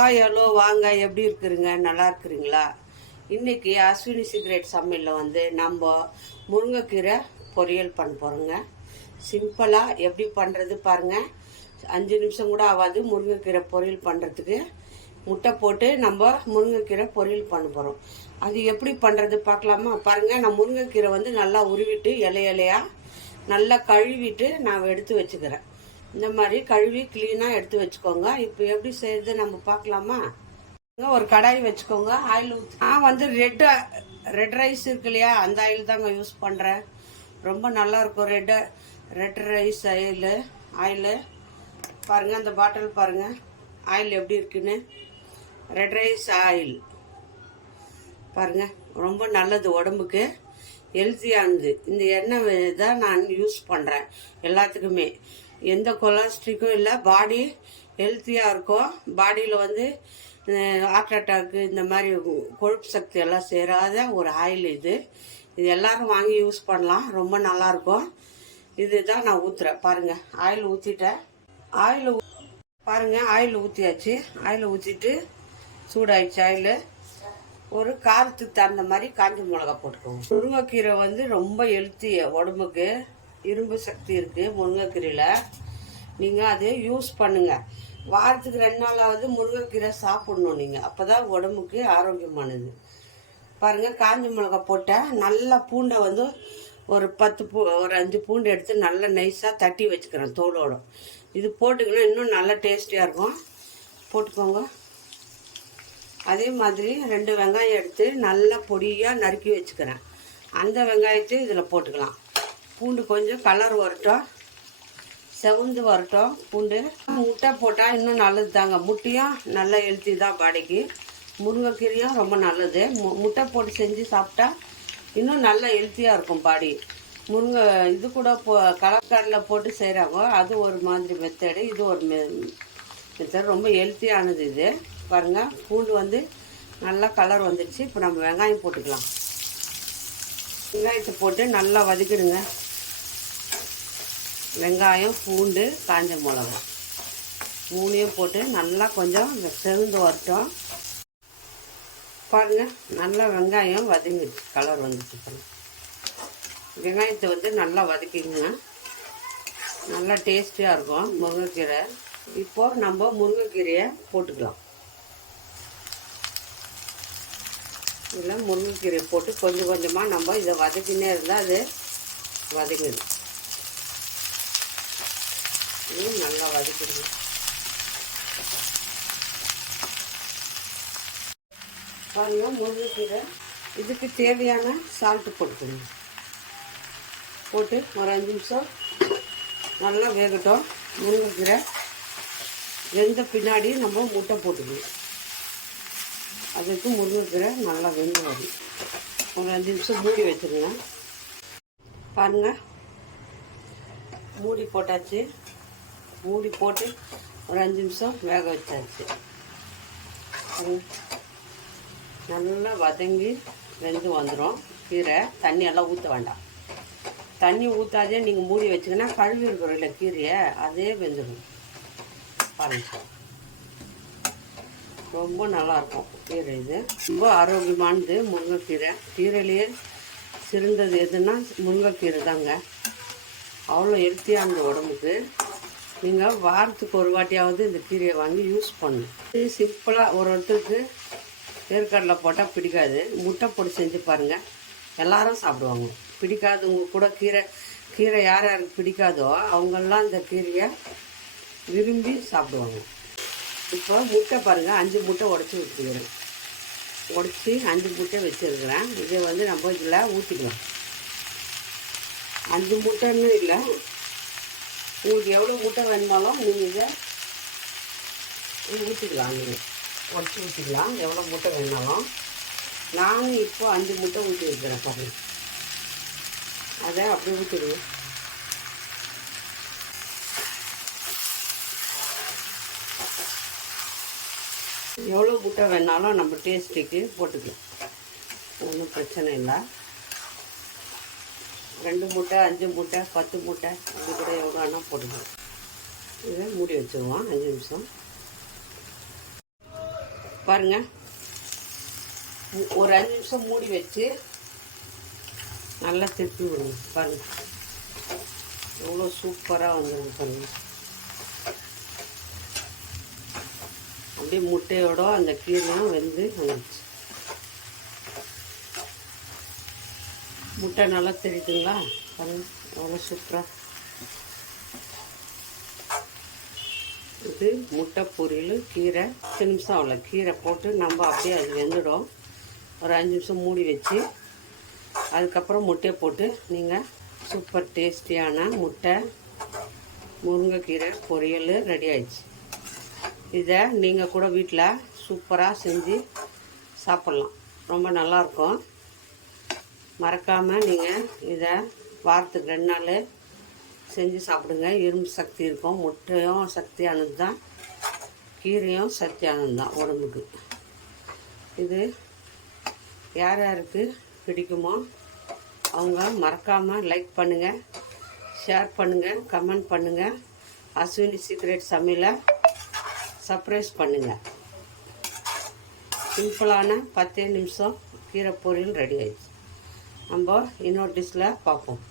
Hi hello வாங்க, எப்படி இருக்கிறீங்க? நல்லா இருக்கிறீங்களா? இன்றைக்கி அஸ்வினி சீக்ரெட் சமையலில் வந்து நம்ம முருங்கைக்கீரை பொரியல் பண்ண போகிறோங்க. சிம்பிளாக எப்படி பண்ணுறது பாருங்கள். 5 நிமிஷம் கூட ஆகாது முருங்கைக்கீரை பொரியல் பண்ணுறதுக்கு. முட்டை போட்டு நம்ம முருங்கைக்கீரை பொரியல் பண்ண போகிறோம். அது எப்படி பண்ணுறது பார்க்கலாமா? பாருங்கள், நான் முருங்கைக்கீரை வந்து நல்லா உருவிட்டு இலையாக நல்லா கழுவிட்டு நான் எடுத்து வச்சுக்கிறேன். இந்த மாதிரி கழுவி க்ளீனாக எடுத்து வச்சுக்கோங்க. இப்போ எப்படி செய்கிறது நம்ம பார்க்கலாமா? ஒரு கடாய் வச்சுக்கோங்க. ஆயில் ஊற்றி நான் வந்து ரெட் ரைஸ் இருக்கு இல்லையா, அந்த ஆயில் தாங்க யூஸ் பண்ணுறேன். ரொம்ப நல்லாயிருக்கும் ரெட் ரைஸ் ஆயில். பாருங்கள், அந்த பாட்டில் பாருங்கள் ஆயில் எப்படி இருக்குன்னு. ரெட் ரைஸ் ஆயில் பாருங்கள், ரொம்ப நல்லது உடம்புக்கு, ஹெல்த்தியானது. இந்த எண்ணெய் தான் நான் யூஸ் பண்ணுறேன் எல்லாத்துக்குமே. எந்த கொலஸ்ட்ரிக்கும் இல்லை, பாடி ஹெல்த்தியாக இருக்கும். பாடியில் வந்து ஹார்ட் அட்டாக்கு இந்த மாதிரி கொழுப்பு சக்தி எல்லாம் சேராத ஒரு ஆயில் இது எல்லாரும் வாங்கி யூஸ் பண்ணலாம். ரொம்ப நல்லாயிருக்கும். இதுதான் நான் ஊற்றுறேன். பாருங்கள், ஆயில் ஊற்றிட்டேன். பாருங்கள், ஆயில் ஊற்றியாச்சு. ஆயில் ஊற்றிட்டு சூடாயிடுச்சு ஆயில். ஒரு காரத்துக்கு தகுந்த மாதிரி காஞ்ச மிளகா போட்டுக்கோங்க. முருங்கைக்கீரை வந்து ரொம்ப ஹெல்த்தி உடம்புக்கு. இரும்பு சக்தி இருக்குது முருங்கைக்கீரையில். நீங்கள் அதை யூஸ் பண்ணுங்கள். வாரத்துக்கு 2 நாளாவது முருங்கைக்கீரை சாப்பிடணும் நீங்கள். அப்போ தான் உடம்புக்கு ஆரோக்கியமானது. பாருங்கள், காஞ்ச மிளகா போட்டேன். நல்லா பூண்டை வந்து ஒரு 5 பூண்டு எடுத்து நல்லா நைஸாக தட்டி வச்சுக்கிறேன் தோலோடு. இது போட்டுக்கணும், இன்னும் நல்லா டேஸ்டியாக இருக்கும். போட்டுக்கோங்க. அதே மாதிரி 2 வெங்காயம் எடுத்து நல்லா பொடியாக நறுக்கி வச்சுக்கிறேன். அந்த வெங்காயத்தையும் இதில் போட்டுக்கலாம். பூண்டு கொஞ்சம் கலர் வரட்டும், செவந்து வரட்டும் பூண்டு. முட்டை போட்டால் இன்னும் நல்லது தாங்க. முட்டையும் நல்லா ஹெல்த்தி தான் பாடிக்கு. முருங்கைக்கீரையும் ரொம்ப நல்லது. முட்டை போட்டு செஞ்சு சாப்பிட்டா இன்னும் நல்லா ஹெல்த்தியாக இருக்கும் பாடி. இது கூட கலர்கடலை போட்டு செய்கிறாங்க, அது ஒரு மாதிரி மெத்தடு. இது ஒரு மெத்தடு, ரொம்ப ஹெல்த்தியானது இது. பாருங்கள், பூண்டு வந்து நல்லா கலர் வந்துடுச்சு. இப்போ நம்ம வெங்காயம் போட்டுக்கலாம். வெங்காயத்தை போட்டு நல்லா வதக்கிடுங்க. வெங்காயம், பூண்டு, காஞ்ச மிளகா 3ஐயும் போட்டு நல்லா கொஞ்சம் செவந்து வரட்டும். பாருங்கள், நல்லா வெங்காயம் வதங்கிடுச்சு, கலர் வந்துச்சு. வெங்காயத்தை வந்து நல்லா வதக்கிங்க. நல்லா டேஸ்டியாக இருக்கும் முருங்கைக்கீரை. இப்போது நம்ம முருங்கைக்கீரையை போட்டுக்கலாம். இதில் முருங்கைக்கீரை போட்டு கொஞ்சம் கொஞ்சமாக நம்ம இதை வதக்கினே இருந்தால் அது வதங்கிடும். இது நல்லா வதக்கிடுங்க. பாருங்கள், முருங்கைக்கீரை இதுக்கு தேவையான சால்ட்டு போட்டுக்கணும். போட்டு ஒரு 5 நிமிஷம் நல்லா வேகட்டும். முருங்கைக்கீரை வெந்த பின்னாடி நம்ம முட்டை போட்டுக்கணும். அதுக்கு முருங்கைக்கீரை நல்லா வெந்து வரும். ஒரு 5 நிமிஷம் மூடி வச்சுருங்க. பாருங்கள், மூடி போட்டாச்சு. மூடி போட்டு ஒரு 5 நிமிஷம் வேக வச்சாச்சு. நல்லா வதங்கி வெந்து வந்துடும் கீரை. தண்ணியெல்லாம் ஊற்ற வேண்டாம். தண்ணி ஊற்றாதே நீங்கள் மூடி வச்சிங்கன்னா கழுவி இருக்கிறோம் இல்லை கீரையை, அதே வெந்துடும். பாருங்கள், ரொம்ப நல்லாயிருக்கும் கீரை. இது ரொம்ப ஆரோக்கியமானது முருங்கைக்கீரை. கீரையிலேயே சிறந்தது எதுன்னா முருங்கைக்கீரை தாங்க. அவ்வளோ ஹெல்த்தியானது உடம்புக்கு. நீங்கள் வாரத்துக்கு ஒரு வாட்டியாவது இந்த கீரையை வாங்கி யூஸ் பண்ணணும். இது சிம்பிளாக ஒருத்தருக்கு வேர்க்கடலை போட்டால் பிடிக்காது. முட்டை போட்டு செஞ்சு பாருங்கள், எல்லாரும் சாப்பிடுவாங்க. பிடிக்காதவங்க கூட கீரை யார் யாருக்கு பிடிக்காதோ அவங்கெல்லாம் இந்த கீரையை விரும்பி சாப்பிடுவாங்க. இப்போ முட்டை பாருங்கள், 5 முட்டை உடச்சி வச்சுக்கிறேன். 5 முட்டை வச்சுருக்கிறேன். இதை வந்து நம்ம இதில் ஊற்றிக்கலாம். 5 முட்டைன்னு இல்லை, உங்களுக்கு எவ்வளோ முட்டை வேணுமாலும் நீங்கள் இதை ஊற்றிக்கலாம். நீங்கள் உடச்சி ஊற்றிக்கலாம், எவ்வளோ முட்டை வேணாலும். நானும் இப்போ 5 முட்டை ஊற்றி வைக்கிறேன். பாருங்கள், அதை அப்படியே ஊற்றிடுவேன். எவ்வளோ முட்டை வேணாலும் நம்ம டேஸ்ட்டுக்கு போட்டுக்கலாம், ஒன்றும் பிரச்சனை இல்லை. 2 முட்டை, 5 முட்டை, 10 முட்டை, அப்படி கூட எவ்வளோ வேணால் போட்டுக்கலாம். இதை மூடி வச்சுருவோம் 5 நிமிஷம். பாருங்கள், ஒரு 5 நிமிஷம் மூடி வச்சு நல்லா திருப்பி விடுங்க. பாருங்கள் எவ்வளோ சூப்பராக வந்துருக்கு பாருங்கள். அப்படியே முட்டையோட அந்த கீரையும் வெந்து வந்துடுச்சு. முட்டை நல்லா தெரியுதுங்களா? பாருங்கள் எவ்வளோ சூப்பராக. இது முட்டை பொரியல் கீரை. 10 நிமிஷம் அவ்வளோ கீரை போட்டு நம்ம அப்படியே அது வெந்துடும். ஒரு 5 நிமிஷம் மூடி வச்சு அதுக்கப்புறம் முட்டையை போட்டு நீங்கள் சூப்பர் டேஸ்டியான முட்டை முருங்கைக்கீரை பொரியல் ரெடி ஆயிடுச்சு. இதை நீங்கள் கூட வீட்டில் சூப்பராக செஞ்சு சாப்பிட்லாம். ரொம்ப நல்லாயிருக்கும். மறக்காமல் நீங்கள் இதை வாரத்துக்கு 2 நாள் செஞ்சு சாப்பிடுங்க. இரும்பு சக்தி இருக்கும். முட்டையும் சக்தியானது தான், கீரையும் சக்தியானது தான் உடம்புக்கு. இது யார் யாருக்கு பிடிக்குமோ அவங்க மறக்காமல் லைக் பண்ணுங்கள், ஷேர் பண்ணுங்கள், கமெண்ட் பண்ணுங்கள். அஸ்வினி சீக்ரெட் சமையலை சர்ப்ரைஸ் பண்ணுங்கள். சிம்பிளான 10 நிமிஷம் கீரை பொரியல் ரெடி ஆயிடுச்சு. நம்ம இன்னொரு டிஷ்ஷில் பார்ப்போம்.